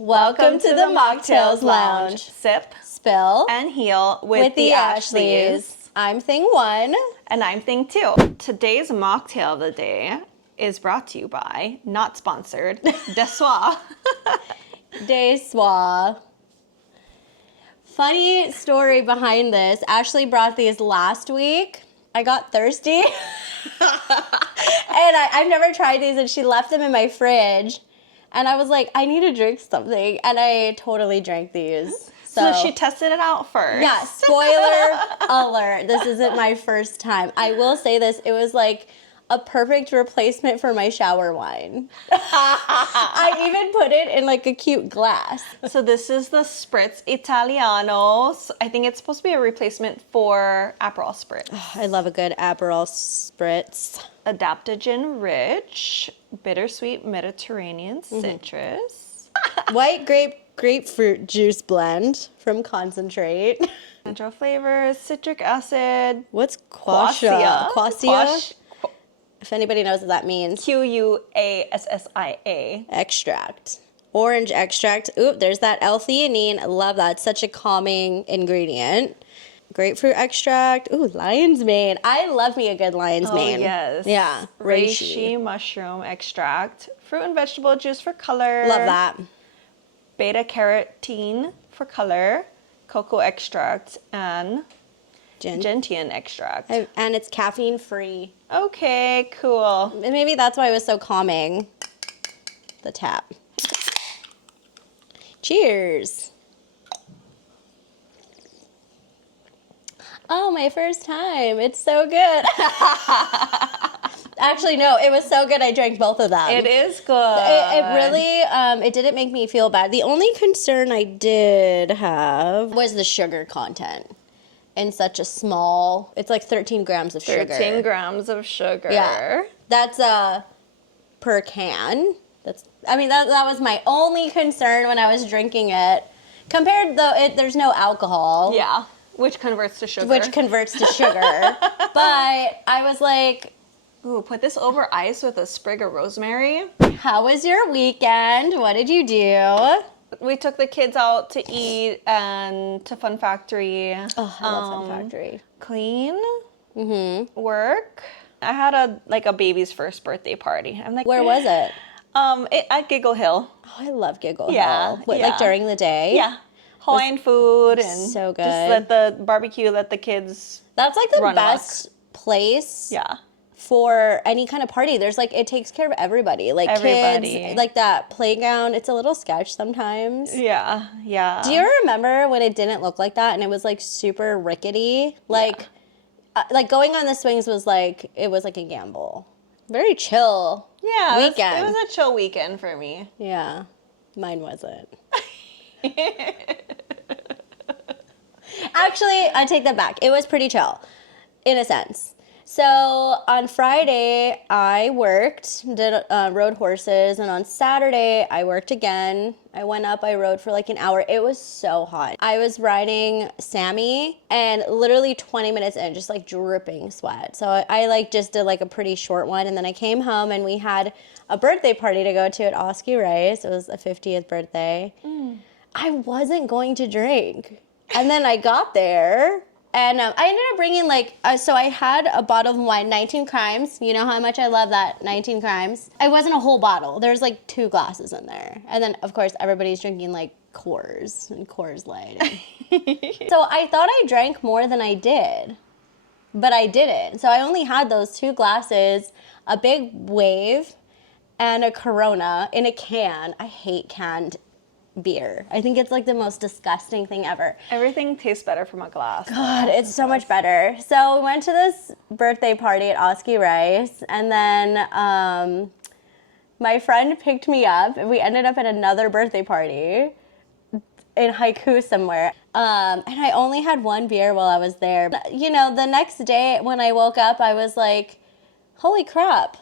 Welcome to the Mocktales Lounge. Sip, Spill, and heal with the Ashleys. I'm Thing 1. And I'm Thing 2. Today's mocktail of the day is brought to you by, not sponsored, Dessoir. Dessoir. Funny story behind this. Ashley brought these last week. I got thirsty. And I've never tried these, and she left them in my fridge. And I was like, I need to drink something. And I totally drank these. So she tested it out first. Yeah, spoiler alert. This isn't my first time. I will say this. It was like a perfect replacement for my shower wine. I even put it in like a cute glass. So this is the Spritz Italiano. I think it's supposed to be a replacement for Aperol Spritz. Oh, I love a good Aperol Spritz. Adaptogen rich, bittersweet Mediterranean citrus. White grapefruit juice blend from concentrate. Natural flavors, citric acid. What's quassia? Quassia? If anybody knows what that means. Quassia. Extract. Orange extract. Ooh, there's that L-theanine. I love that. It's such a calming ingredient. Grapefruit extract. Ooh, lion's mane. I love me a good lion's mane. Oh, yes. Yeah. Reishi mushroom extract. Fruit and vegetable juice for color. Love that. Beta carotene for color. Cocoa extract and gentian extract. And it's caffeine free. Okay, cool. Maybe that's why it was so calming. The tap. Cheers. Oh, my first time. It's so good. Actually, no, it was so good I drank both of them. It is good. It really, it didn't make me feel bad. The only concern I did have was the sugar content. In such a small, it's like 13 grams of sugar. 13 grams of sugar. Yeah. That's per can. That was my only concern when I was drinking it. Compared though, there's no alcohol. Yeah. Which converts to sugar. But I was like, ooh, put this over ice with a sprig of rosemary. How was your weekend? What did you do? We took the kids out to eat and to Fun Factory. Oh, I love Fun Factory. Clean. Work. I had a baby's first birthday party. I'm like, where was it? At Giggle Hill. Oh, I love Giggle Hill. Yeah. Like during the day? Yeah. Hawaiian food and so good. Just let the barbecue, let the kids. That's like the best place. Yeah. For any kind of party. There's it takes care of everybody. Like kids, like that playground. It's a little sketch sometimes. Yeah, yeah. Do you remember when it didn't look like that and it was super rickety? Like going on the swings was it was like a gamble. Very chill. Yeah, weekend. It was a chill weekend for me. Yeah, mine wasn't. Actually, I take that back. It was pretty chill, in a sense. So on Friday, I worked, rode horses, and on Saturday, I worked again. I went up, I rode for an hour. It was so hot. I was riding Sammy, and literally 20 minutes in, just dripping sweat. So I just did a pretty short one, and then I came home, and we had a birthday party to go to at Oski Rice. It was a 50th birthday. I wasn't going to drink. And then I got there. And I ended up bringing so I had a bottle of wine, 19 Crimes. You know how much I love that, 19 Crimes. It wasn't a whole bottle. There's 2 glasses in there. And then, of course, everybody's drinking Coors and Coors Light. So I thought I drank more than I did, but I didn't. So I only had those 2 glasses, a big Wave, and a Corona in a can. I hate canned beer. I think it's the most disgusting thing ever. Everything tastes better from a glass. God, it's so much better. So we went to this birthday party at Oski Rice, and then my friend picked me up, and we ended up at another birthday party in Haiku somewhere. And I only had 1 beer while I was there. The next day when I woke up, I was like, holy crap.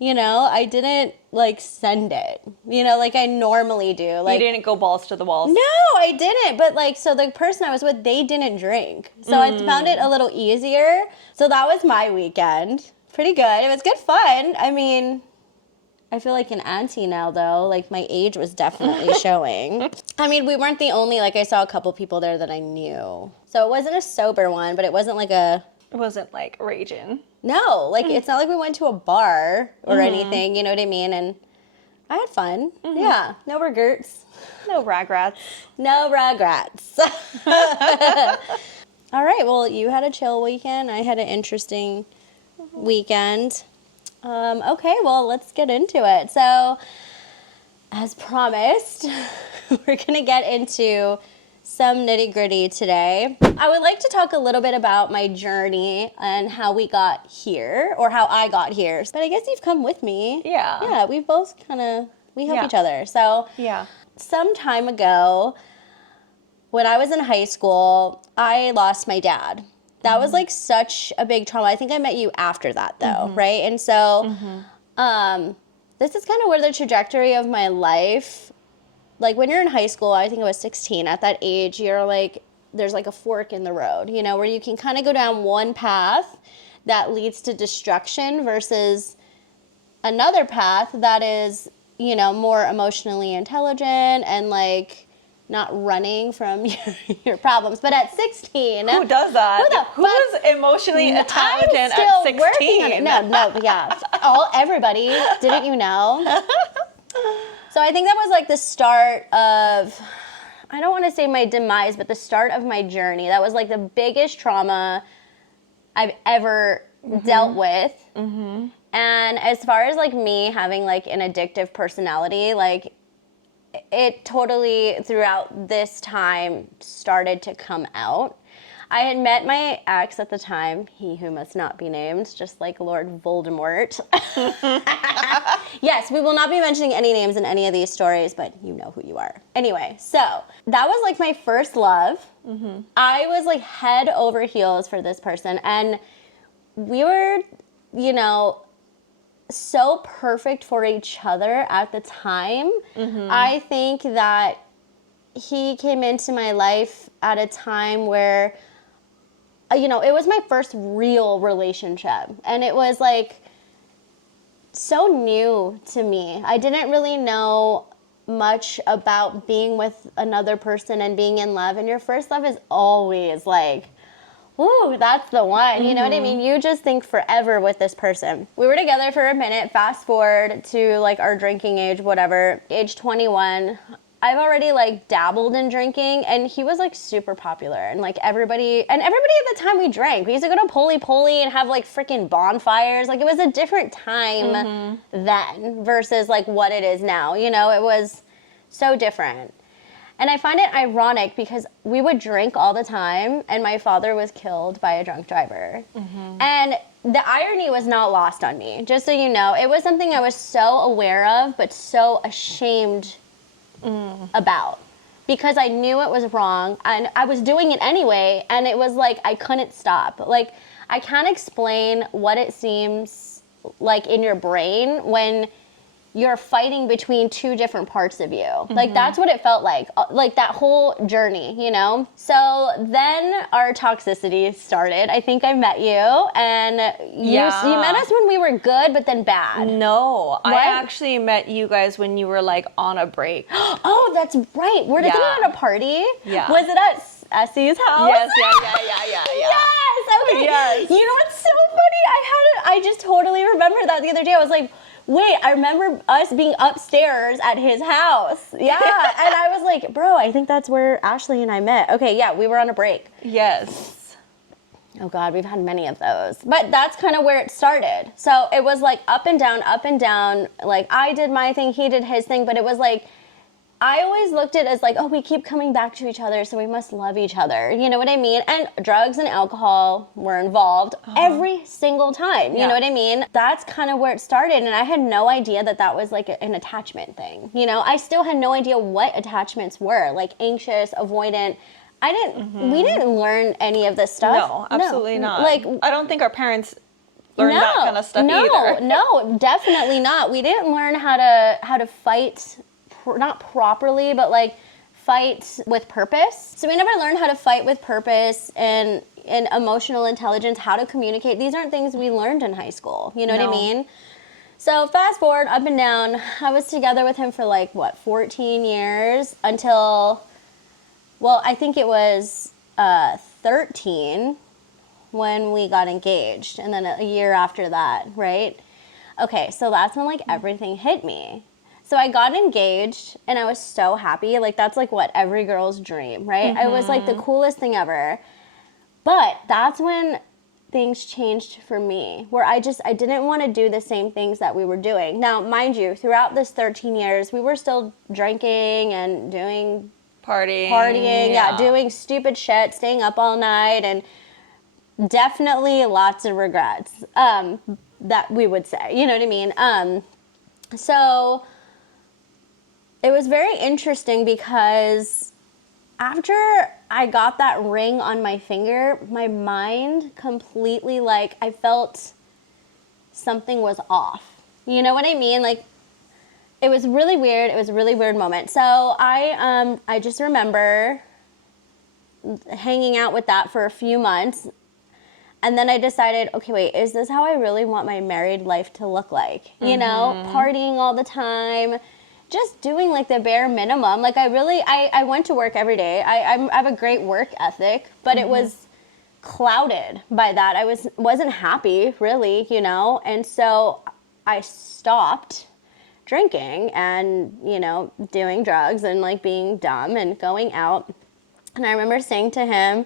I didn't send it, like I normally do. You didn't go balls to the walls? No, I didn't. But so the person I was with, they didn't drink. So I found it a little easier. So that was my weekend. Pretty good. It was good fun. I mean, I feel like an auntie now, though. Like, my age was definitely showing. I mean, we weren't the only, like, I saw a couple people there that I knew. So it wasn't a sober one, but it wasn't like a... It wasn't like raging. No, like, it's not like we went to a bar or anything, you know what I mean? And I had fun. Yeah, no regrets. No ragrats. No regrets. All right, well, you had a chill weekend. I had an interesting weekend. Okay, well, let's get into it. So, as promised, we're going to get into some nitty-gritty today. I would like to talk a little bit about my journey and how we got here, or how I got here. But I guess you've come with me. Yeah. Yeah, we both we help each other. So, yeah. Some time ago, when I was in high school, I lost my dad. That was like such a big trauma. I think I met you after that though, right? And so this is kind of where the trajectory of my life, like when you're in high school, I think I was 16, at that age, you're like, there's like a fork in the road, you know, where you can kind of go down one path that leads to destruction versus another path that is, you know, more emotionally intelligent and like not running from your problems. But at 16... Who does that? Who's emotionally intelligent at 16? Working on it. No, yeah. Everybody. Didn't you know? So I think that was like the start of, I don't want to say my demise, but the start of my journey. That was like the biggest trauma I've ever dealt with. And as far as like me having like an addictive personality, like it totally throughout this time started to come out. I had met my ex at the time, he who must not be named, just like Lord Voldemort. Yes, we will not be mentioning any names in any of these stories, but you know who you are. Anyway, so that was like my first love. I was like head over heels for this person, and we were, you know, so perfect for each other at the time. I think that he came into my life at a time where, you know, it was my first real relationship. And it was like so new to me. I didn't really know much about being with another person and being in love. And your first love is always like, ooh, that's the one. You know what I mean? You just think forever with this person. We were together for a minute. Fast forward to like our drinking age, whatever, age 21. I've already like dabbled in drinking, and he was like super popular, and like everybody at the time we drank. We used to go to Poli Poli and have like freaking bonfires. Like it was a different time then versus like what it is now. You know, it was so different. And I find it ironic because we would drink all the time, and my father was killed by a drunk driver. And the irony was not lost on me, just so you know. It was something I was so aware of, but so ashamed about, because I knew it was wrong, and I was doing it anyway, and it was like I couldn't stop. Like, I can't explain what it seems like in your brain when you're fighting between two different parts of you. Like, that's what it felt like that whole journey, you know? So then our toxicity started. I think I met you, and you met us when we were good, but then bad. No, I actually met you guys when you were like on a break. Oh, that's right. We're together at a party? Yeah. Was it at Essie's house? Yes, yeah. Yes, okay. Yes. You know what's so funny? I just totally remember that the other day. I was like, wait, I remember us being upstairs at his house. Yeah. And I was like, bro, I think that's where Ashley and I met. Okay, yeah, we were on a break. Yes. Oh God, we've had many of those. But that's kind of where it started. So it was like up and down, up and down. Like I did my thing, he did his thing, but it was like, I always looked at it as like, oh, we keep coming back to each other, so we must love each other. You know what I mean? And drugs and alcohol were involved every single time. You know what I mean? That's kind of where it started. And I had no idea that that was like an attachment thing. You know, I still had no idea what attachments were, like anxious, avoidant. We didn't learn any of this stuff. No, absolutely not. Like, I don't think our parents learned that kind of stuff either. No, definitely not. We didn't learn how to fight, not properly, but like fight with purpose. So we never learned how to fight with purpose and emotional intelligence, how to communicate. These aren't things we learned in high school. You know what I mean? So fast forward up and down, I was together with him for like, 14 years until, well, I think it was 13 when we got engaged. And then a year after that, right? Okay, so that's when like everything hit me. So I got engaged and I was so happy. Like that's like what every girl's dream, right? It was like the coolest thing ever. But that's when things changed for me, where I didn't want to do the same things that we were doing. Now, mind you, throughout this 13 years, we were still drinking and doing partying, yeah, doing stupid shit, staying up all night, and definitely lots of regrets, that we would say, you know what I mean? So it was very interesting because after I got that ring on my finger, my mind completely, like, I felt something was off. You know what I mean? Like, it was really weird. It was a really weird moment. So I just remember hanging out with that for a few months. And then I decided, okay, wait, is this how I really want my married life to look like? You know, partying all the time, just doing like the bare minimum. Like I went to work every day. I have a great work ethic, but it was clouded by that. I wasn't happy really, you know? And so I stopped drinking and, you know, doing drugs and like being dumb and going out. And I remember saying to him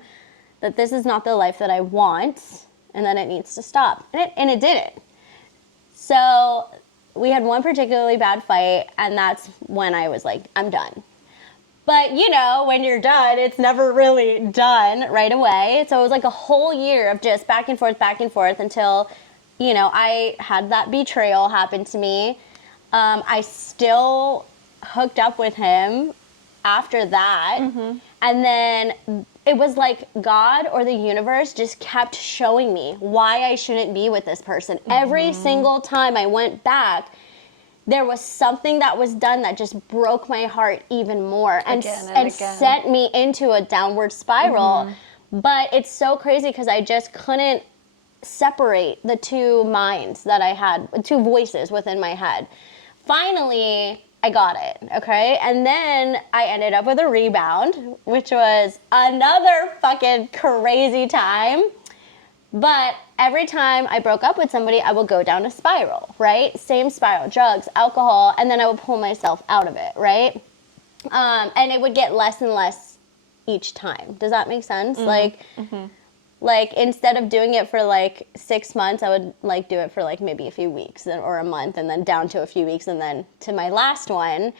that this is not the life that I want and that it needs to stop. And it didn't. So we had one particularly bad fight, and that's when I was like, I'm done. But, you know, when you're done, it's never really done right away. So it was like a whole year of just back and forth until, you know, I had that betrayal happen to me. I still hooked up with him after that. And then it was like God or the universe just kept showing me why I shouldn't be with this person. Every single time I went back, there was something that was done that just broke my heart even more and sent me into a downward spiral. But it's so crazy because I just couldn't separate the two minds that I had, two voices within my head. Finally, I got it, okay? And then I ended up with a rebound, which was another fucking crazy time. But every time I broke up with somebody, I would go down a spiral, right? Same spiral, drugs, alcohol, and then I would pull myself out of it, right? And it would get less and less each time. Does that make sense? Like instead of doing it for like 6 months, I would like do it for like maybe a few weeks or a month, and then down to a few weeks, and then to my last one.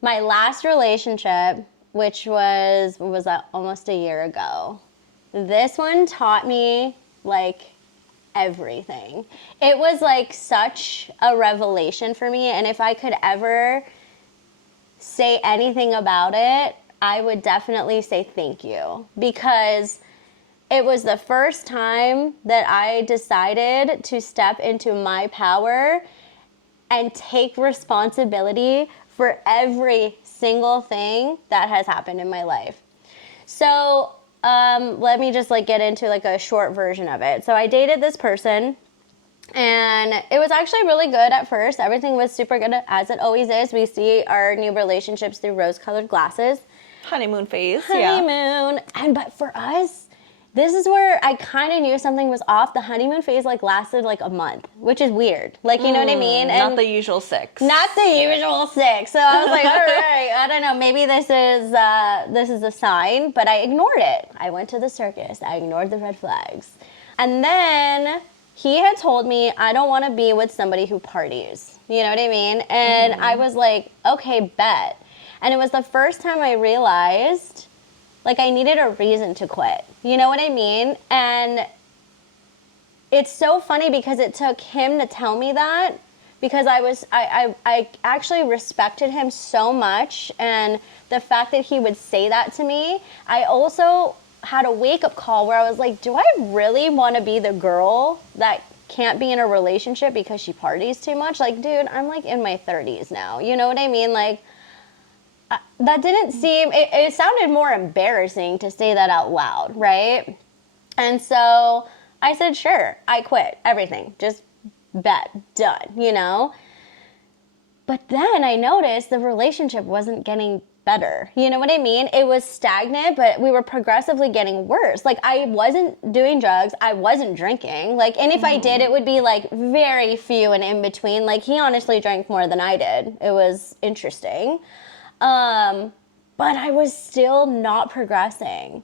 My last relationship, which was that almost a year ago. This one taught me like everything. It was like such a revelation for me, and if I could ever say anything about it, I would definitely say thank you, because it was the first time that I decided to step into my power and take responsibility for every single thing that has happened in my life. So let me just like get into like a short version of it. So I dated this person, and it was actually really good at first. Everything was super good, as it always is. We see our new relationships through rose-colored glasses. Honeymoon phase, Honeymoon. But for us, this is where I kind of knew something was off. The honeymoon phase like lasted like a month, which is weird. Like, you know what I mean? And not the usual 6. Not the usual 6. So I was like, all right, I don't know. Maybe this is a sign, but I ignored it. I went to the circus. I ignored the red flags. And then he had told me, I don't want to be with somebody who parties. You know what I mean? And I was like, okay, bet. And it was the first time I realized like I needed a reason to quit. You know what I mean? And it's so funny because it took him to tell me that, because I actually respected him so much, and the fact that he would say that to me, I also had a wake-up call where I was like, do I really want to be the girl that can't be in a relationship because she parties too much? Like, dude, I'm like in my 30s now. You know what I mean? Like, that didn't seem, it sounded more embarrassing to say that out loud, right? And so I said, sure, I quit everything. Just bet, done, you know? But then I noticed the relationship wasn't getting better. You know what I mean? It was stagnant, but we were progressively getting worse. Like, I wasn't doing drugs. I wasn't drinking. Like, and if I did, it would be like very few and in between. Like, he honestly drank more than I did. It was interesting. But I was still not progressing.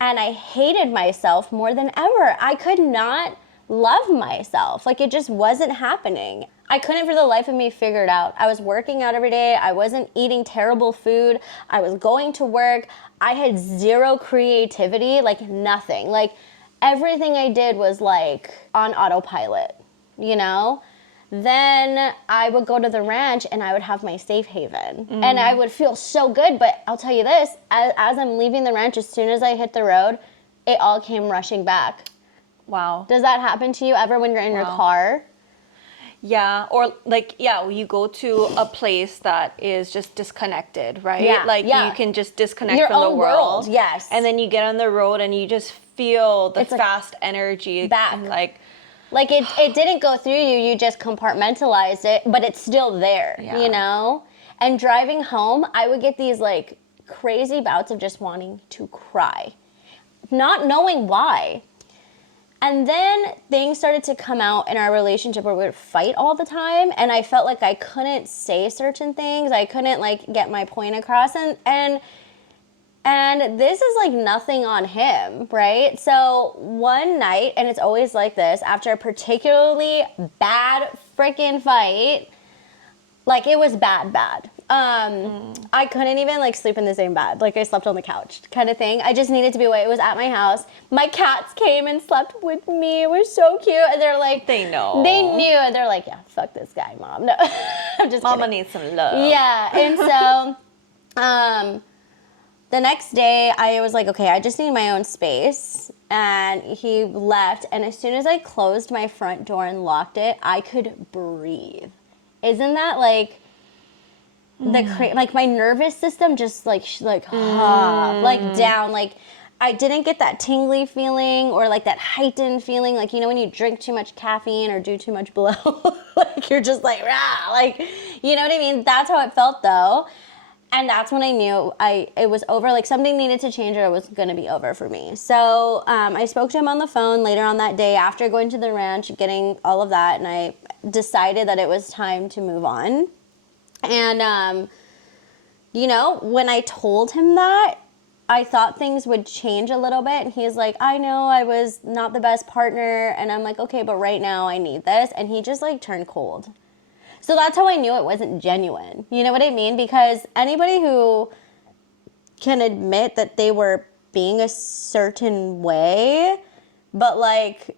And I hated myself more than ever. I could not love myself. Like, it just wasn't happening. I couldn't for the life of me figure it out. I was working out every day. I wasn't eating terrible food. I was going to work. I had zero creativity, like nothing. Like, everything I did was like on autopilot, you know? Then I would go to the ranch and I would have my safe haven. And I would feel so good. But I'll tell you this, as I'm leaving the ranch, as soon as I hit the road, it all came rushing back. Wow. Does that happen to you ever when you're in your car? Yeah, or like, yeah, you go to a place that is just disconnected, right? Yeah, like yeah. You can just disconnect Your from the own world. yes. And then you get on the road and you just feel the It's like fast energy back. and Like, it didn't go through you, you just compartmentalized it, but it's still there, you know? And driving home, I would get these like crazy bouts of just wanting to cry, not knowing why. And then things started to come out in our relationship where we would fight all the time, and I felt like I couldn't say certain things. I couldn't like get my point across, and this is like nothing on him, right? So one night, and it's always like this, after a particularly bad freaking fight, like it was bad. I couldn't even like sleep in the same bed. Like, I slept on the couch kind of thing. I just needed to be away. It was at my house. My cats came and slept with me. It was so cute. And they're like, They know. They knew. They're like, yeah, fuck this guy, Mom. No, I'm just Mama kidding. needs some love. Yeah. And so, the next day I was like, okay, I just need my own space. And he left. And as soon as I closed my front door and locked it, I could breathe. Isn't that like like my nervous system just like down, like I didn't get that tingly feeling or like that heightened feeling, like, you know, when you drink too much caffeine or do too much blow, like you're just like, rah, like, you know what I mean? That's how it felt though. And that's when I knew it was over, like something needed to change or it was going to be over for me. So I spoke to him on the phone later on that day after going to the ranch, getting all of that, and I decided that it was time to move on. And, you know, when I told him that, I thought things would change a little bit. And he's like, I know I was not the best partner. And I'm like, okay, but right now I need this. And he just like turned cold. So that's how I knew it wasn't genuine. You know what I mean? Because anybody who can admit that they were being a certain way, but like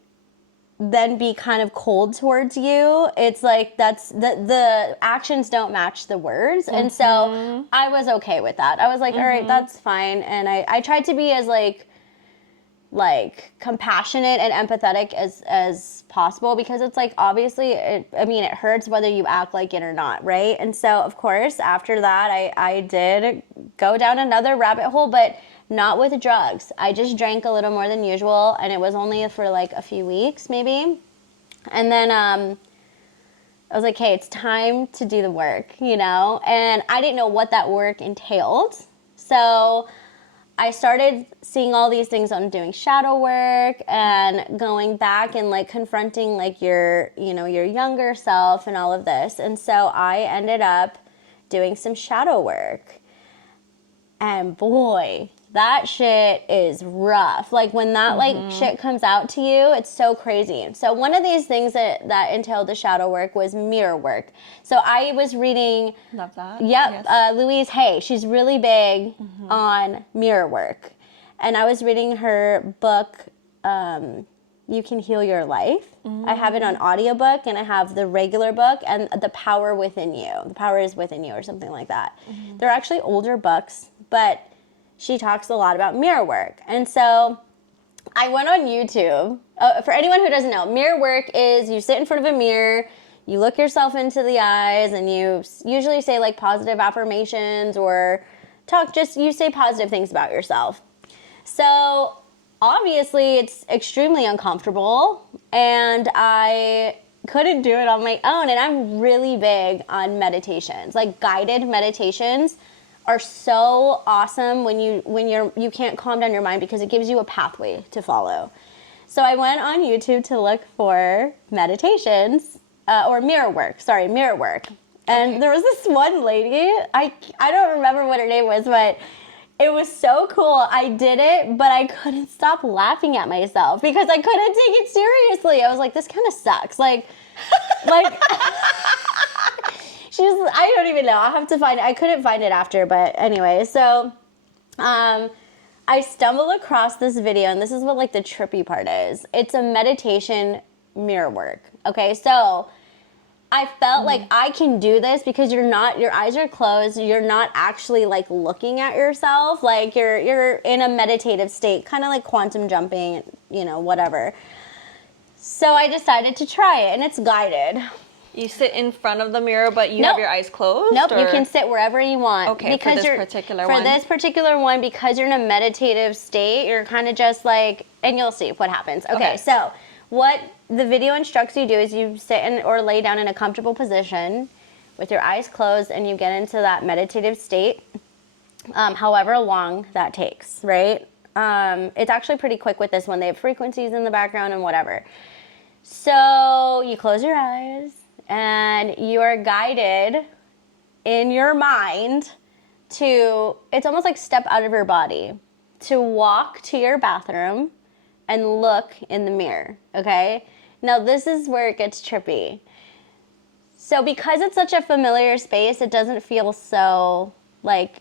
then be kind of cold towards you, it's like that's the actions don't match the words. And so I was okay with that. I was like, all right, that's fine. And I tried to be as like compassionate and empathetic as possible, because it's like, obviously it hurts whether you act like it or not, right? And so of course after that I did go down another rabbit hole, but not with drugs. I just drank a little more than usual, and it was only for like a few weeks maybe. And then I was like, hey, it's time to do the work, you know? And I didn't know what that work entailed. So I started seeing all these things on doing shadow work and going back and like confronting like your younger self and all of this. And so I ended up doing some shadow work. And boy, that shit is rough. Like when that like shit comes out to you, it's so crazy. So one of these things that entailed the shadow work was mirror work. So I was reading. Love that. Yep. Yes. Louise Hay. She's really big on mirror work. And I was reading her book, You Can Heal Your Life. I have it on audiobook, and I have the regular book and The Power Within You. The Power is Within You, or something like that. They're actually older books, but she talks a lot about mirror work. And so I went on YouTube. For anyone who doesn't know, mirror work is you sit in front of a mirror, you look yourself into the eyes, and you usually say like positive affirmations or you say positive things about yourself. So obviously it's extremely uncomfortable, and I couldn't do it on my own. And I'm really big on meditations. Like guided meditations are so awesome when you can't calm down your mind because it gives you a pathway to follow. So I went on YouTube to look for meditations or mirror work. And there was this one lady, I don't remember what her name was, but it was so cool. I did it, but I couldn't stop laughing at myself because I couldn't take it seriously. I was like, this kind of sucks. Like she was, I don't even know. I'll have to find it. I couldn't find it after, but anyway. So I stumbled across this video, and this is what like the trippy part is. It's a meditation mirror work. Okay, so I felt like I can do this because your eyes are closed. You're not actually like looking at yourself. Like you're in a meditative state, kind of like quantum jumping, whatever. So I decided to try it, and it's guided. You sit in front of the mirror, but you have your eyes closed? Nope, you can sit wherever you want. Okay, because for this particular one, because you're in a meditative state, you're kind of just like, and you'll see what happens. Okay, so what the video instructs you to do is you sit or lay down in a comfortable position with your eyes closed, and you get into that meditative state, however long that takes, right? It's actually pretty quick with this one. They have frequencies in the background and whatever. So you close your eyes, and you are guided in your mind to, it's almost like step out of your body, to walk to your bathroom and look in the mirror, okay? Now this is where it gets trippy. So because it's such a familiar space, it doesn't feel so like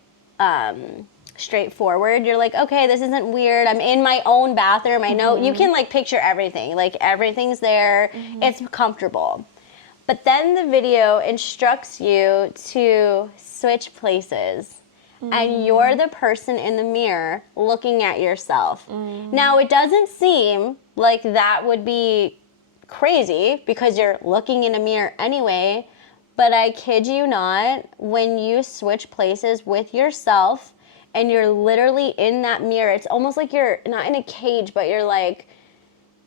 straightforward. You're like, okay, this isn't weird. I'm in my own bathroom. I know you can like picture everything. Like everything's there. It's comfortable. But then the video instructs you to switch places. And you're the person in the mirror looking at yourself. Now, it doesn't seem like that would be crazy because you're looking in a mirror anyway. But I kid you not, when you switch places with yourself and you're literally in that mirror, it's almost like you're not in a cage, but you're like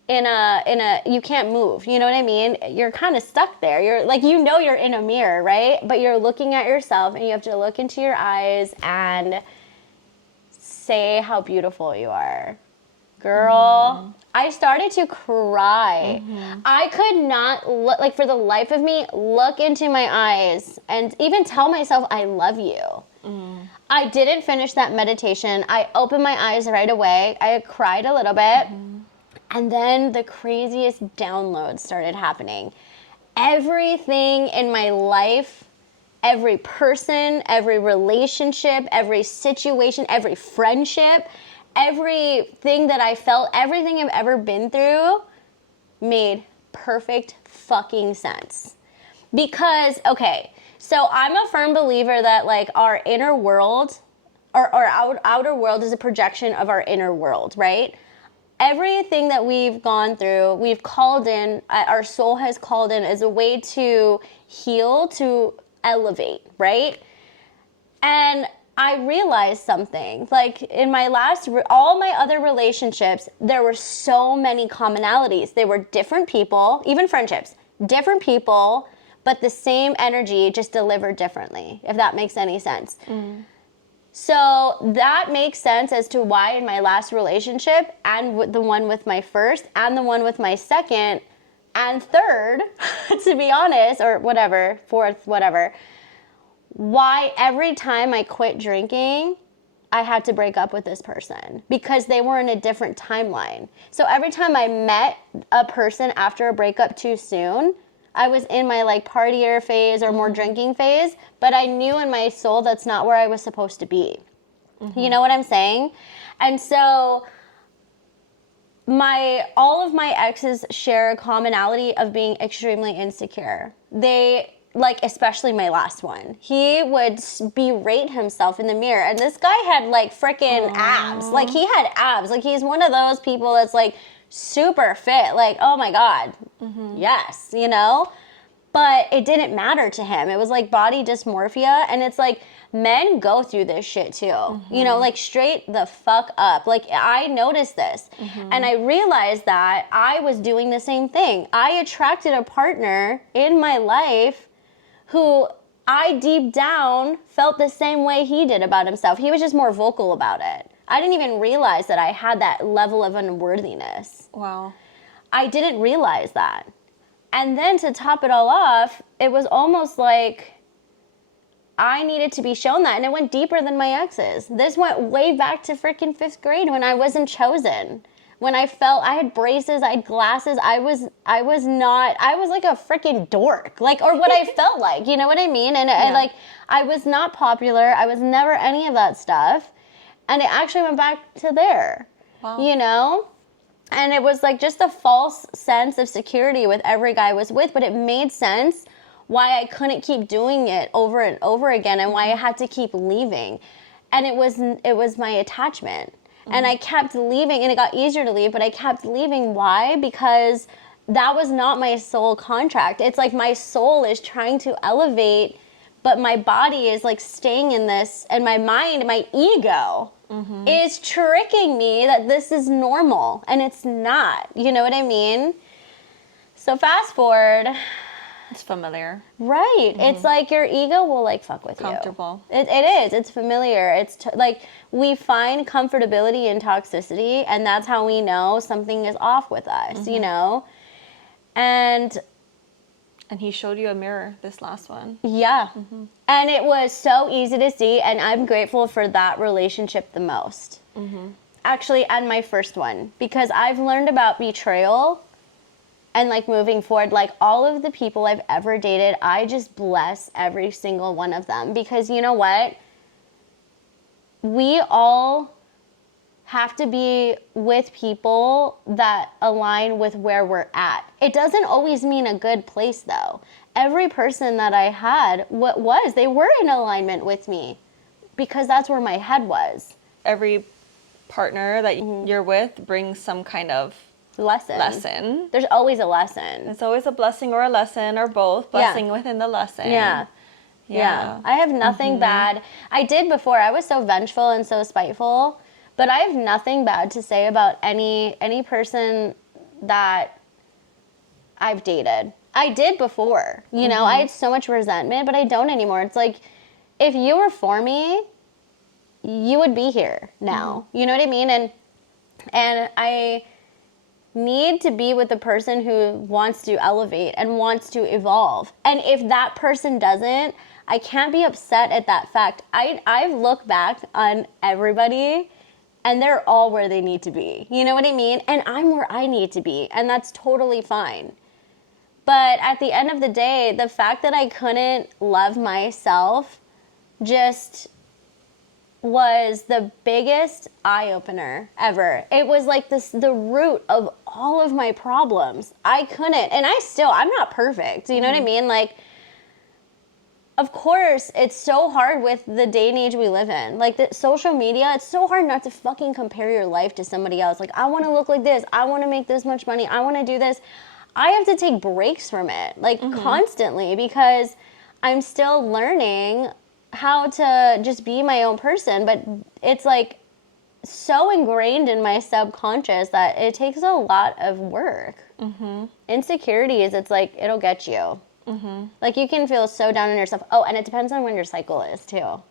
in a you can't move, you know what I mean? You're kind of stuck there. You're like, you're in a mirror, right? But you're looking at yourself, and you have to look into your eyes and say how beautiful you are. Girl, I started to cry. I could not look, like for the life of me, look into my eyes and even tell myself I love you. I didn't finish that meditation. I opened my eyes right away. I cried a little bit. And then the craziest downloads started happening. Everything in my life, every person, every relationship, every situation, every friendship, everything that I felt, everything I've ever been through made perfect fucking sense. Because, okay, so I'm a firm believer that like our inner world, our outer world is a projection of our inner world, right? Everything that we've gone through, we've called in, our soul has called in as a way to heal, to elevate, right? And I realized something, like in my all my other relationships, there were so many commonalities. They were different people, even friendships, different people, but the same energy just delivered differently, if that makes any sense. So that makes sense as to why in my last relationship and the one with my first and the one with my second and third, to be honest, or whatever, fourth, whatever, why every time I quit drinking, I had to break up with this person because they were in a different timeline. So every time I met a person after a breakup too soon, I was in my like partier phase or more drinking phase, but I knew in my soul that's not where I was supposed to be. You know what I'm saying? And so all of my exes share a commonality of being extremely insecure. They, like, especially my last one, he would berate himself in the mirror. And this guy had like freaking abs. Like he had abs. Like he's one of those people that's like super fit. Like, oh my God. Yes, you know? but it didn't matter to him. It was like body dysmorphia, and it's like men go through this shit too. You know, like straight the fuck up. Like I noticed this, and I realized that I was doing the same thing. I attracted a partner in my life who I deep down felt the same way he did about himself. He was just more vocal about it. I didn't even realize that I had that level of unworthiness. Wow. I didn't realize that. And then to top it all off, it was almost like I needed to be shown that. And it went deeper than my exes. This went way back to freaking 5th grade when I wasn't chosen. When I felt I had braces, I had glasses, I was like a freaking dork. Like, or what I felt like, you know what I mean? And I was not popular. I was never any of that stuff. And it actually went back to there, you know? And it was like just a false sense of security with every guy I was with, but it made sense why I couldn't keep doing it over and over again and why I had to keep leaving. And it was my attachment. And I kept leaving, and it got easier to leave, but I kept leaving. Why? Because that was not my soul contract. It's like my soul is trying to elevate, but my body is like staying in this, and my mind, my ego is tricking me that this is normal, and it's not. You know what I mean? So fast forward. It's familiar. Right. It's like your ego will like fuck with Comfortable. you. It is. It's familiar. It's like we find comfortability in toxicity, and that's how we know something is off with us, you know? And he showed you a mirror, this last one. yeah. And it was so easy to see, and I'm grateful for that relationship the most. Actually, and my first one, because I've learned about betrayal. And like moving forward, like all of the people I've ever dated, I just bless every single one of them. Because you know what? We all have to be with people that align with where we're at. It doesn't always mean a good place though. Every person that I had, they were in alignment with me because that's where my head was. Every partner that you're with brings some kind of lesson. There's always a lesson. It's always a blessing or a lesson or both. Blessing within the lesson. Yeah. I have nothing bad. I did before. I was so vengeful and so spiteful, but I have nothing bad to say about any person that I've dated. I did before. You know, I had so much resentment, but I don't anymore. It's like if you were for me, you would be here now. You know what I mean? And I need to be with the person who wants to elevate and wants to evolve. And if that person doesn't, I can't be upset at that fact. I've looked back on everybody and they're all where they need to be. You know what I mean? And I'm where I need to be, and that's totally fine. But at the end of the day, the fact that I couldn't love myself just was the biggest eye-opener ever. It was like the root of all of my problems. I couldn't, and I'm not perfect. You know what I mean? Like, of course, it's so hard with the day and age we live in. Like, the social media, it's so hard not to fucking compare your life to somebody else. Like, I want to look like this. I want to make this much money. I want to do this. I have to take breaks from it, like, constantly, because I'm still learning how to just be my own person, but it's like so ingrained in my subconscious that it takes a lot of work. Insecurities, it's like it'll get you. Like you can feel so down on yourself. Oh, and it depends on when your cycle is too,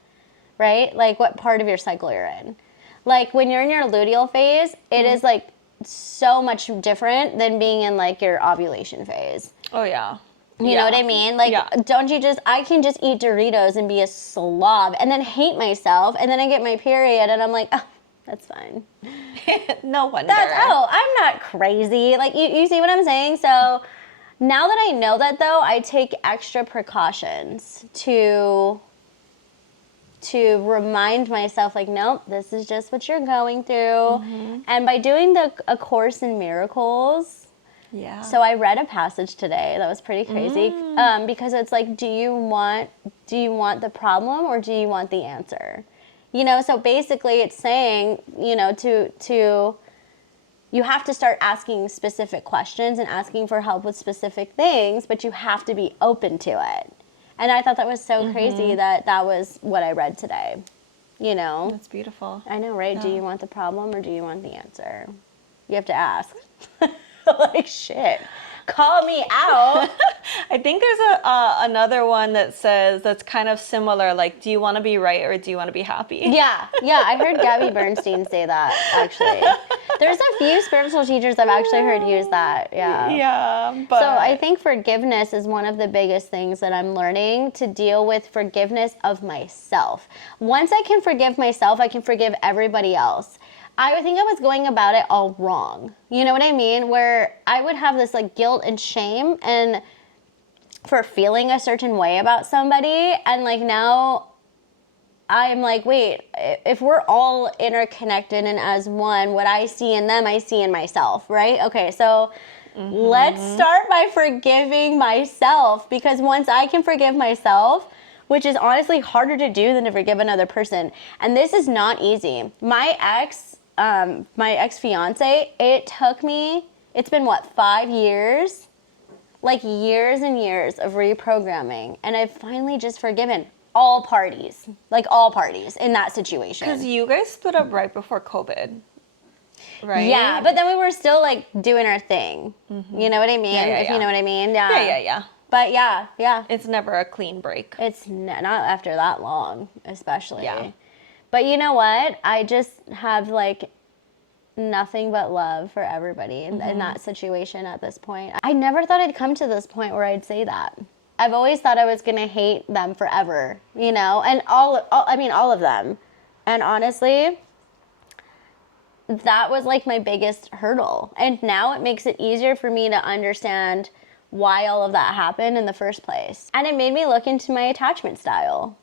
right? Like what part of your cycle you're in. Like when you're in your luteal phase, it is like so much different than being in like your ovulation phase. Oh yeah. You know what I mean? Like, I can just eat Doritos and be a slob and then hate myself, and then I get my period and I'm like, oh, that's fine. No wonder. I'm not crazy. Like, you see what I'm saying? So now that I know that though, I take extra precautions to remind myself like, nope, this is just what you're going through. And by doing A Course in Miracles, so I read a passage today that was pretty crazy, because it's like, do you want the problem or do you want the answer? You know, so basically it's saying, you know, to you have to start asking specific questions and asking for help with specific things, but you have to be open to it. And I thought that was so crazy that was what I read today. You know? That's beautiful. I know, right? Yeah. Do you want the problem or do you want the answer? You have to ask. Like, shit. Call me out. I think there's another one that says that's kind of similar, like, do you want to be right or do you want to be happy? Yeah, I heard Gabby Bernstein say that, actually. There's a few spiritual teachers I've actually heard use that, yeah. Yeah, but... So I think forgiveness is one of the biggest things that I'm learning, to deal with forgiveness of myself. Once I can forgive myself, I can forgive everybody else. I think I was going about it all wrong. You know what I mean? Where I would have this like guilt and shame and for feeling a certain way about somebody, and like now I'm like, wait, if we're all interconnected and as one, what I see in them, I see in myself, right? Okay, so let's start by forgiving myself, because once I can forgive myself, which is honestly harder to do than to forgive another person, and this is not easy. My ex-fiance, it's been what, 5 years? Like years and years of reprogramming, and I've finally just forgiven all parties in that situation. Because you guys split up right before COVID, right? Yeah, but then we were still like doing our thing. You know what I mean? If you know what I mean? Yeah. But yeah. It's never a clean break. It's not after that long, especially. Yeah. But you know what? I just have like nothing but love for everybody in that situation at this point. I never thought I'd come to this point where I'd say that. I've always thought I was going to hate them forever, you know, and all of them. And honestly, that was like my biggest hurdle. And now it makes it easier for me to understand why all of that happened in the first place. And it made me look into my attachment style,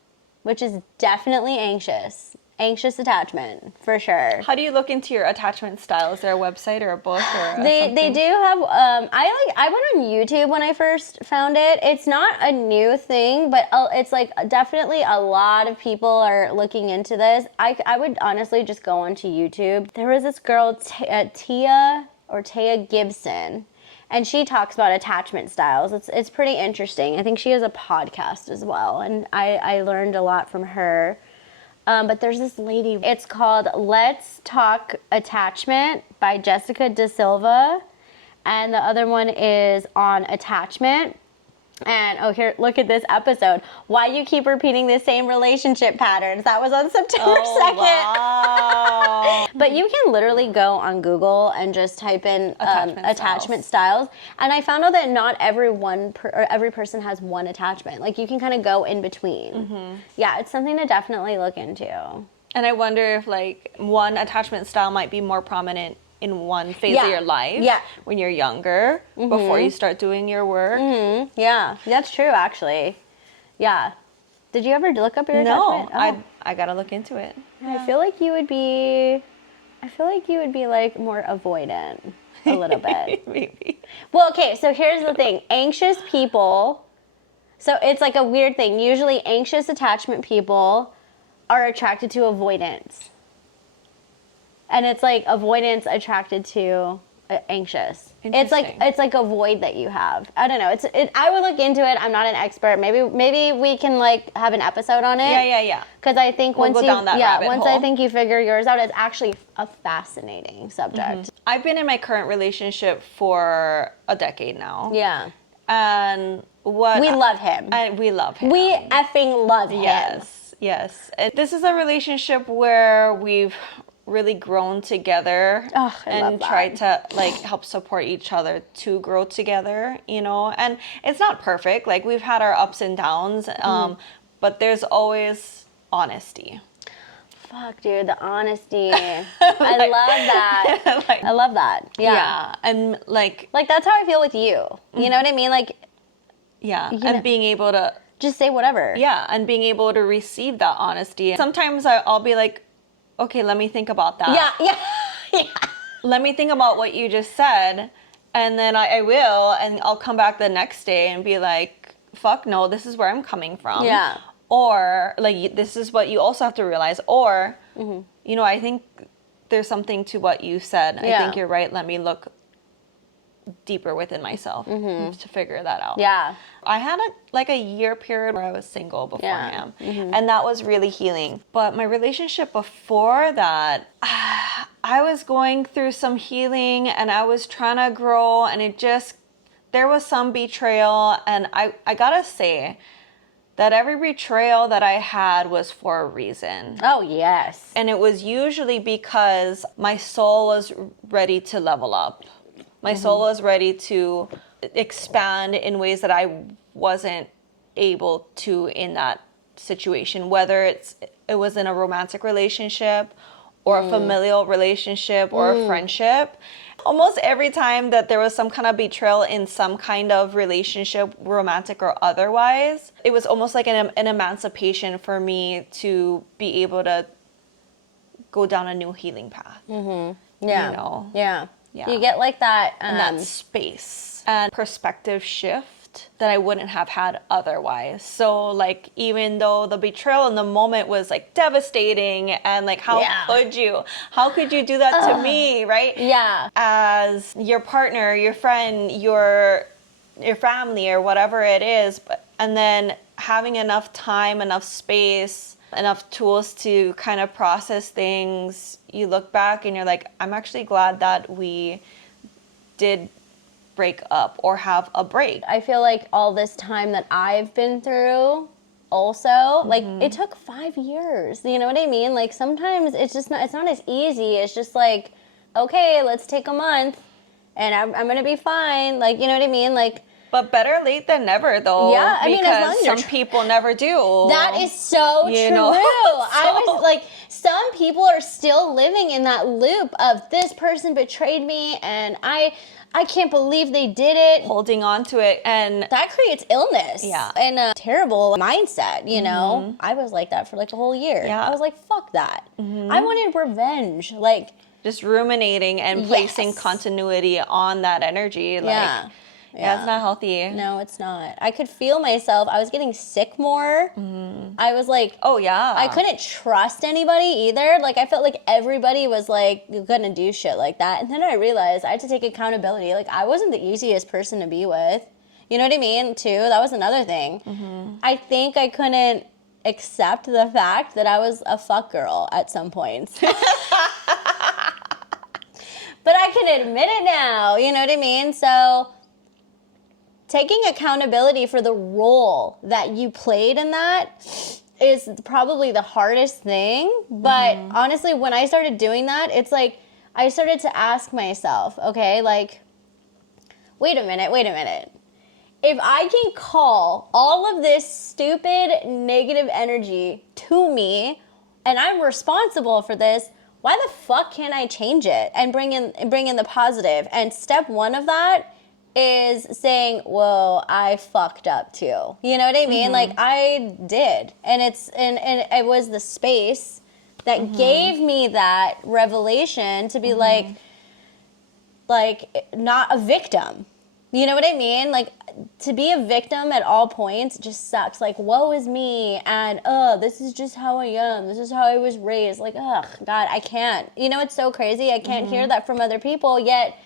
which is definitely anxious attachment, for sure. How do you look into your attachment style? Is there a website or a book or They do have I went on YouTube when I first found it. It's not a new thing, but it's like definitely a lot of people are looking into this. I would honestly just go onto YouTube. There was this girl Tia Gibson, and she talks about attachment styles. It's pretty interesting. I think she has a podcast as well, and I learned a lot from her. But there's this lady, it's called Let's Talk Attachment by Jessica Da Silva. And the other one is on attachment. And here, look at this episode. Why you keep repeating the same relationship patterns. That was on September 2nd. Wow. But you can literally go on Google and just type in attachment styles. And I found out that not every person has one attachment. Like you can kind of go in between. Yeah, it's something to definitely look into. And I wonder if like one attachment style might be more prominent in one phase of your life, when you're younger, before you start doing your work. Yeah, that's true, actually. Yeah. Did you ever look up your attachment? No, I gotta look into it. I feel like you would be like more avoidant a little bit. Maybe. Well, okay, so here's the thing. Anxious people, so it's like a weird thing. Usually anxious attachment people are attracted to avoidance. And it's like avoidance attracted to anxious. It's like a void that you have. I don't know. I would look into it. I'm not an expert. Maybe we can like have an episode on it. Yeah. Because I think once I think you figure yours out, it's actually a fascinating subject. I've been in my current relationship for a decade now. Yeah. And we love him. We love him. We effing love him. Yes. And this is a relationship where we've really grown together and tried to like help support each other to grow together, you know. And it's not perfect. Like we've had our ups and downs, but there's always honesty. Fuck, dude, the honesty. I love that. I love that. Yeah. And like that's how I feel with you. You know what I mean? Like, and being able to just say whatever. Yeah, and being able to receive that honesty. Sometimes I'll be like, okay, let me think about that. Yeah. Let me think about what you just said, and then I will, and I'll come back the next day and be like, fuck no, this is where I'm coming from. Yeah. Or, like, this is what you also have to realize. Or, you know, I think there's something to what you said. Yeah. I think you're right. Let me look deeper within myself to figure that out. Yeah. I had a year period where I was single before Yeah. him, and that was really healing. But my relationship before that, I was going through some healing and I was trying to grow, and there was some betrayal, and I gotta say that every betrayal that I had was for a reason. Oh, yes. And it was usually because my soul was ready to level up. My soul was ready to expand in ways that I wasn't able to in that situation, whether it was in a romantic relationship or a familial relationship or a friendship. Almost every time that there was some kind of betrayal in some kind of relationship, romantic or otherwise, it was almost like an emancipation for me to be able to go down a new healing path. Yeah. You know? Yeah. Yeah. You get like that. And that space and perspective shift that I wouldn't have had otherwise. So like, even though the betrayal in the moment was like devastating and like, how could you do that to me, right? Yeah. As your partner, your friend, your family or whatever it is, and then having enough time, enough space, enough tools to kind of process things, you look back and you're like, I'm actually glad that we did break up or have a break. I feel like all this time that I've been through also, like, it took 5 years. You know what I mean? Like, sometimes it's not as easy. It's just like, okay, let's take a month and I'm going to be fine. Like, you know what I mean? Like, but better late than never, though. Yeah, I mean, as long because as you're some people never do. That is so true. I was like, some people are still living in that loop of this person betrayed me and I can't believe they did it. Holding on to it, and that creates illness. Yeah. And a terrible mindset, you know? I was like that for like a whole year. Yeah. I was like, fuck that. I wanted revenge. Like, just ruminating and placing continuity on that energy. Like, yeah, it's not healthy. No, it's not. I could feel myself. I was getting sick more. I was like, oh yeah. I couldn't trust anybody either. Like, I felt like everybody was like gonna do shit like that. And then I realized I had to take accountability. Like, I wasn't the easiest person to be with. You know what I mean? Too. That was another thing. I think I couldn't accept the fact that I was a fuck girl at some points. But I can admit it now. You know what I mean? So taking accountability for the role that you played in that is probably the hardest thing. But honestly, when I started doing that, it's like I started to ask myself, okay, like, wait a minute. If I can call all of this stupid negative energy to me and I'm responsible for this, why the fuck can't I change it and bring in the positive? And step one of that is saying, whoa, I fucked up too. You know what I mean? Like, I did. And it was the space that gave me that revelation to be like, not a victim. You know what I mean? Like, to be a victim at all points just sucks. Like, woe is me, and this is just how I am. This is how I was raised. Like, ugh, God, I can't. You know, it's so crazy. I can't hear that from other people, yet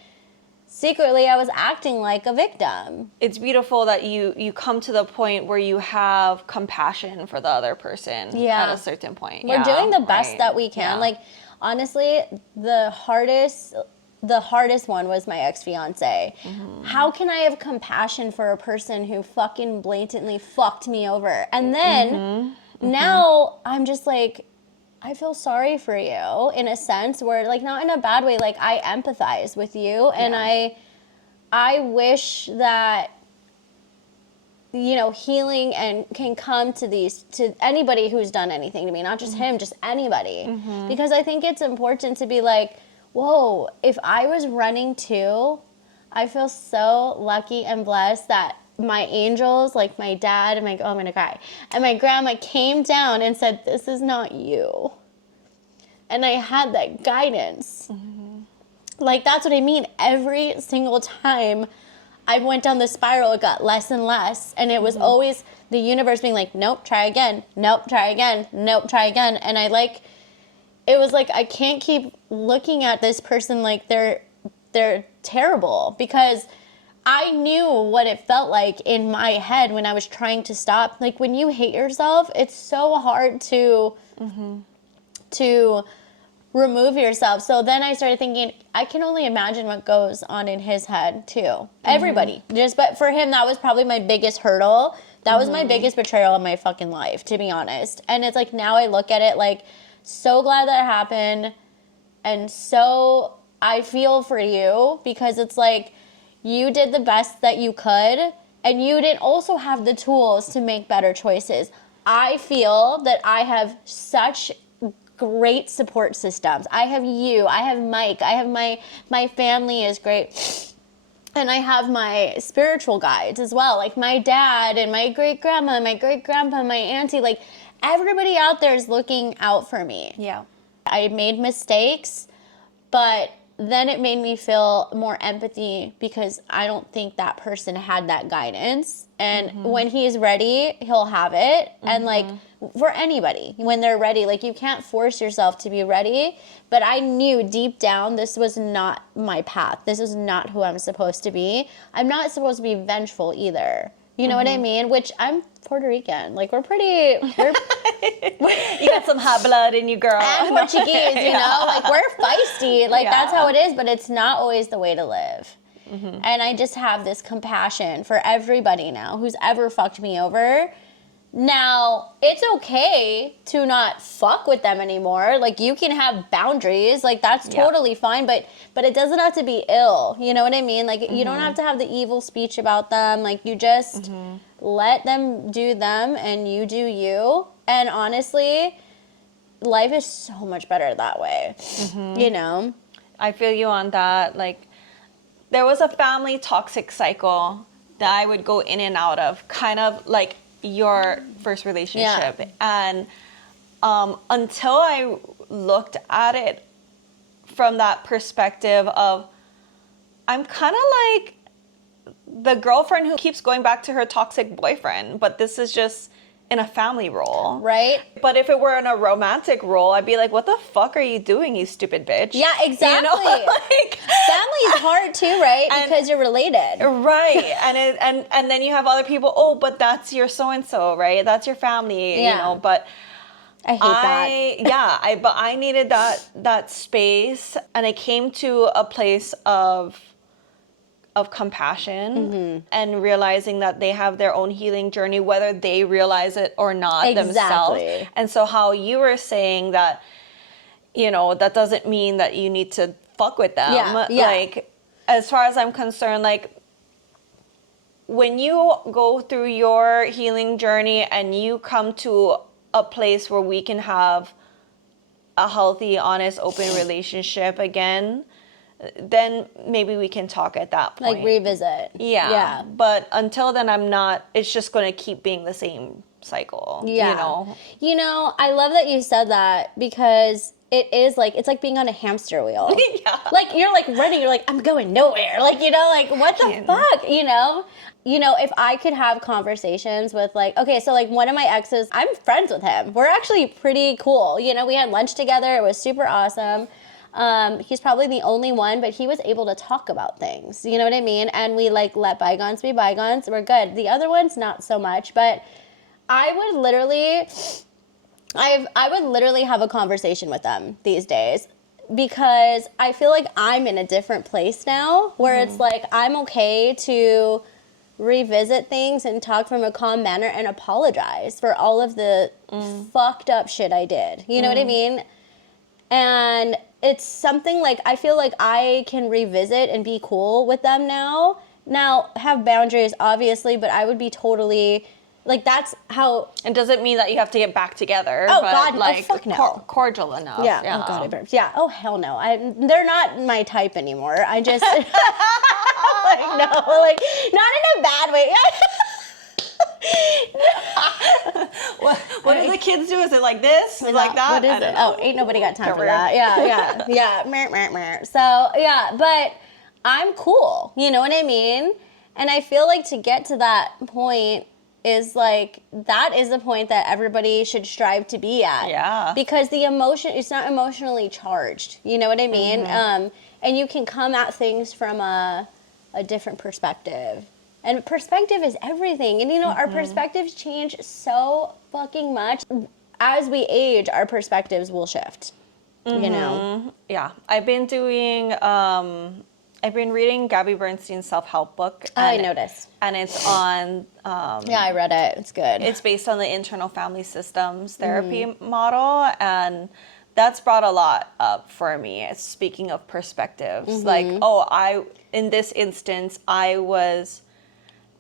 secretly I was acting like a victim. It's beautiful that you come to the point where you have compassion for the other person at a certain point. We're doing the best that we can. Like, honestly, the hardest one was my ex-fiance. How can I have compassion for a person who fucking blatantly fucked me over? And then now I'm just like, I feel sorry for you in a sense where, like, not in a bad way, like, I empathize with you and I wish that, you know, healing and can come to anybody who's done anything to me, not just him, just anybody. Because I think it's important to be like, whoa, if I was running too, I feel so lucky and blessed that my angels, like my dad and I'm gonna cry, and my grandma came down and said, this is not you. And I had that guidance. Like, that's what I mean. Every single time I went down the spiral, it got less and less. And it was always the universe being like, nope, try again. Nope, try again. Nope, try again. And it was like, I can't keep looking at this person like they're terrible, because I knew what it felt like in my head when I was trying to stop. Like, when you hate yourself, it's so hard to remove yourself. So then I started thinking, I can only imagine what goes on in his head too. Everybody. But for him, that was probably my biggest hurdle. That was my biggest betrayal in my fucking life, to be honest. And it's like, now I look at it like, so glad that happened. And so I feel for you, because it's like, you did the best that you could, and you didn't also have the tools to make better choices. I feel that I have such great support systems. I have you, I have Mike, I have my family is great. And I have my spiritual guides as well, like my dad and my great grandma, my great grandpa, my auntie, like everybody out there is looking out for me. Yeah. I made mistakes, but then it made me feel more empathy, because I don't think that person had that guidance. And when he's ready, he'll have it. And like, for anybody, when they're ready, like, you can't force yourself to be ready. But I knew deep down this was not my path. This is not who I'm supposed to be. I'm not supposed to be vengeful either. You know what I mean? Which, I'm Puerto Rican. Like, we're you got some hot blood in you, girl. And Portuguese, you know? Like, we're feisty. Like, that's how it is, but it's not always the way to live. And I just have this compassion for everybody now who's ever fucked me over. Now, it's okay to not fuck with them anymore. Like, you can have boundaries. Like, that's totally fine. But it doesn't have to be ill. You know what I mean? Like, you don't have to have the evil speech about them. Like, you just let them do them and you do you. And honestly, life is so much better that way. You know? I feel you on that. Like, there was a family toxic cycle that I would go in and out of, kind of like your first relationship. And until I looked at it from that perspective of, I'm kind of like the girlfriend who keeps going back to her toxic boyfriend, but this is just in a family role. Right. But if it were in a romantic role, I'd be like, what the fuck are you doing, you stupid bitch? Yeah, exactly. You know? Like, family is hard too, right? Because you're related. Right. And then you have other people, oh, but that's your so-and-so, right? That's your family, you know, but I hate that. But I needed that space, and I came to a place of compassion and realizing that they have their own healing journey, whether they realize it or not themselves. And so how you were saying that, you know, that doesn't mean that you need to fuck with them. Like, as far as I'm concerned, like, when you go through your healing journey and you come to a place where we can have a healthy, honest, open relationship again, then maybe we can talk at that point. Like, revisit. Yeah. But until then, it's just going to keep being the same cycle. Yeah. You know? You know, I love that you said that, because it is like, it's like being on a hamster wheel. Like, you're like running, you're like, I'm going nowhere. Like, you know, like, what the fuck, you know? You know, if I could have conversations with, like, okay, so, like, one of my exes, I'm friends with him. We're actually pretty cool. You know, we had lunch together. It was super awesome. He's probably the only one, but he was able to talk about things. You know what I mean? And we, like, let bygones be bygones. We're good. The other ones, not so much. But I would literally have a conversation with them these days, because I feel like I'm in a different place now, where it's like, I'm okay to revisit things and talk from a calm manner and apologize for all of the fucked up shit I did. You know what I mean? And it's something like, I feel like I can revisit and be cool with them now. Now, have boundaries, obviously, but I would be totally, like, that's how... It doesn't mean that you have to get back together. Oh, but God, like, fuck no. Cordial enough. Yeah. Oh, God, I burped. Yeah. Oh, hell no. They're not my type anymore. I just... like, no, like, not in a bad way. What do the kids do? Is it like this? Is it like that? What is it? Oh, ain't nobody got time for that. Yeah. Meh, meh, meh. So, yeah, but I'm cool. You know what I mean? And I feel like to get to that point, is like, that is the point that everybody should strive to be at. Yeah. Because the emotion, it's not emotionally charged. You know what I mean? And you can come at things from a different perspective. And perspective is everything. And our perspectives change so fucking much. As we age, our perspectives will shift. Yeah. I've been reading Gabby Bernstein's self-help book. I noticed. And it's on... yeah, I read it. It's good. It's based on the internal family systems therapy model. And that's brought a lot up for me. Speaking of perspectives. Like, in this instance, I was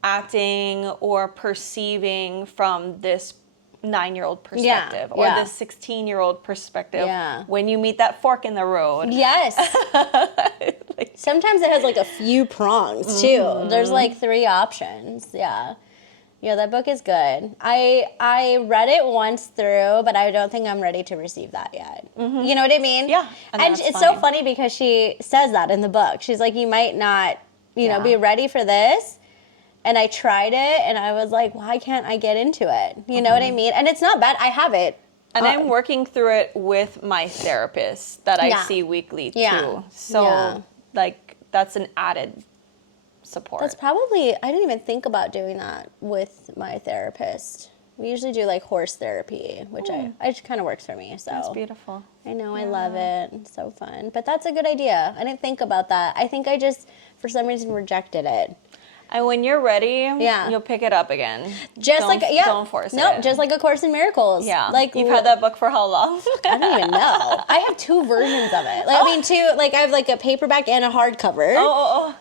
acting or perceiving from this 9-year-old perspective or this 16-year-old perspective when you meet that fork in the road. Yes. Sometimes it has like a few prongs too. There's like 3 options. Yeah, that book is good. I read it once through, but I don't think I'm ready to receive that yet. You know what I mean? Yeah. And it's so funny because she says that in the book. She's like, you might not be ready for this. And I tried it, and I was like, why can't I get into it? You know what I mean? And it's not bad. I have it. And I'm working through it with my therapist that I see weekly, too. So, like, that's an added support. That's probably, I didn't even think about doing that with my therapist. We usually do, like, horse therapy, which it kind of works for me. So that's beautiful. I know, I love it. It's so fun. But that's a good idea. I didn't think about that. I think I just, for some reason, rejected it. And when you're ready, you'll pick it up again. Don't force it. Nope, just like A Course in Miracles. Yeah. Like, you've had that book for how long? I don't even know. I have 2 versions of it. Like, I mean, 2, like, I have like a paperback and a hardcover.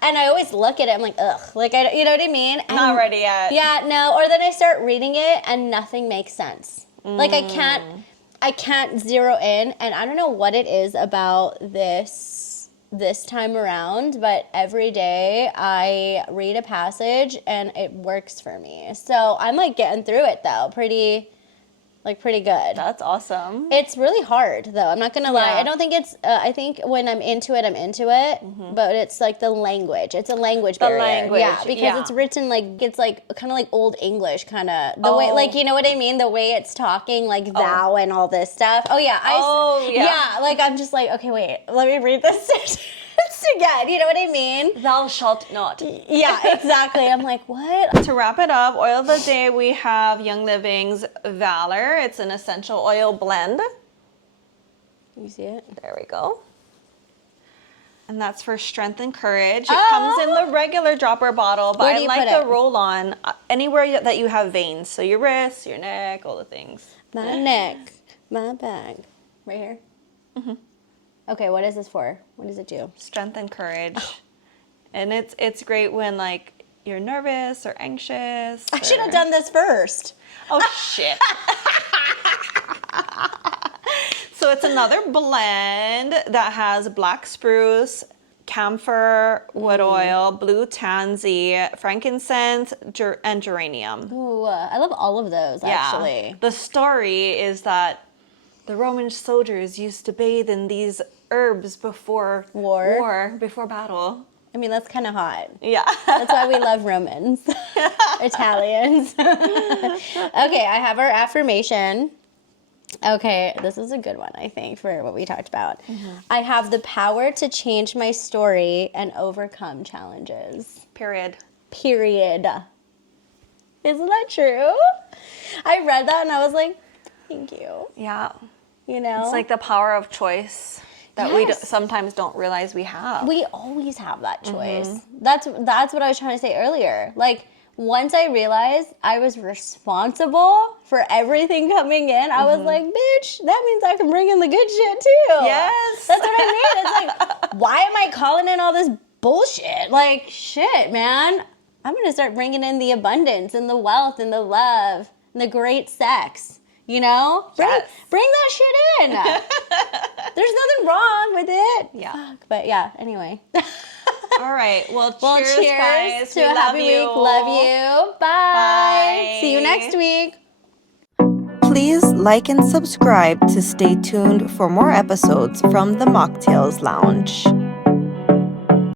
And I always look at it, I'm like, ugh. Like, you know what I mean? And, not ready yet. Yeah, no. Or then I start reading it and nothing makes sense. Like, I can't zero in. And I don't know what it is about this time around, but every day I read a passage and it works for me. So I'm like getting through it though, pretty good. That's awesome. It's really hard though. I'm not gonna lie. I don't think it's. I think when I'm into it, But it's like the language. It's a language barrier. Language. Yeah, because it's written like it's like kind of like Old English, kind of the way, like, you know what I mean. The way it's talking, like thou and all this stuff. Yeah. Like I'm just like, okay, wait, let me read this again. You know what I mean? Thou shalt not. Yeah, exactly. I'm like, what? To wrap it up, oil of the day, we have Young Living's Valor. It's an essential oil blend. You see it? There we go. And that's for strength and courage. It comes in the regular dropper bottle, but I like the roll-on anywhere that you have veins. So your wrists, your neck, all the things. My neck, my back. Right here? Okay, what is this for? What does it do? Strength and courage. And it's great when, like, you're nervous or anxious. I should have done this first. Oh, shit. So it's another blend that has black spruce, camphor wood oil, blue tansy, frankincense, and geranium. Ooh, I love all of those, actually. The story is that the Roman soldiers used to bathe in these herbs before before battle. I mean, that's kind of hot. Yeah. That's why we love Romans. Italians. Okay, I have our affirmation. Okay, this is a good one, I think, for what we talked about. I have the power to change my story and overcome challenges. Period. Isn't that true? I read that and I was like, thank you. Yeah. You know? It's like the power of choice that we sometimes don't realize we have. We always have that choice. That's what I was trying to say earlier. Like, once I realized I was responsible for everything coming in, I was like, bitch, that means I can bring in the good shit too. Yes. That's what I mean. It's like, why am I calling in all this bullshit? Like, shit, man. I'm going to start bringing in the abundance and the wealth and the love and the great sex. You know? Bring that shit in. There's nothing wrong with it. Yeah. Fuck. But yeah, anyway. All right. Well, cheers guys. To a happy week. Love you. Bye. See you next week. Please like and subscribe to stay tuned for more episodes from the Mocktales Lounge.